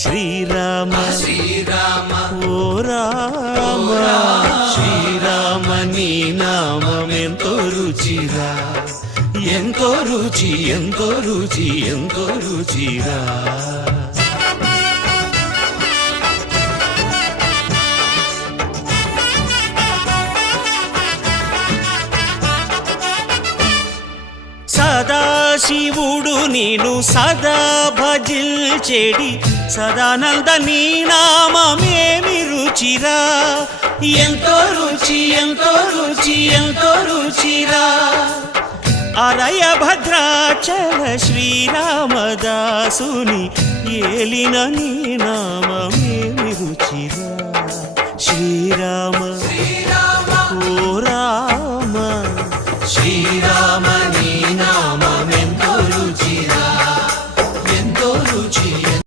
శ్రీరామ శ్రీరామ ఓ రామ శ్రీరామ నీ నామమెంతో రుచిరా, ఎంతో రుచి ఎంతో రుచి ఎంతో రుచిరా. సదాశివుడు నేను సదా భజిల్చెడి సదానంద నీ నామమేమి రుచిరా, ఎంతో రుచి ఎంతో రుచి ఎంతో రుచిరా. అరయ భద్రాచల శ్రీరామదాసుని ఏలిన నీ నామమేమి రుచిరా, శ్రీరామ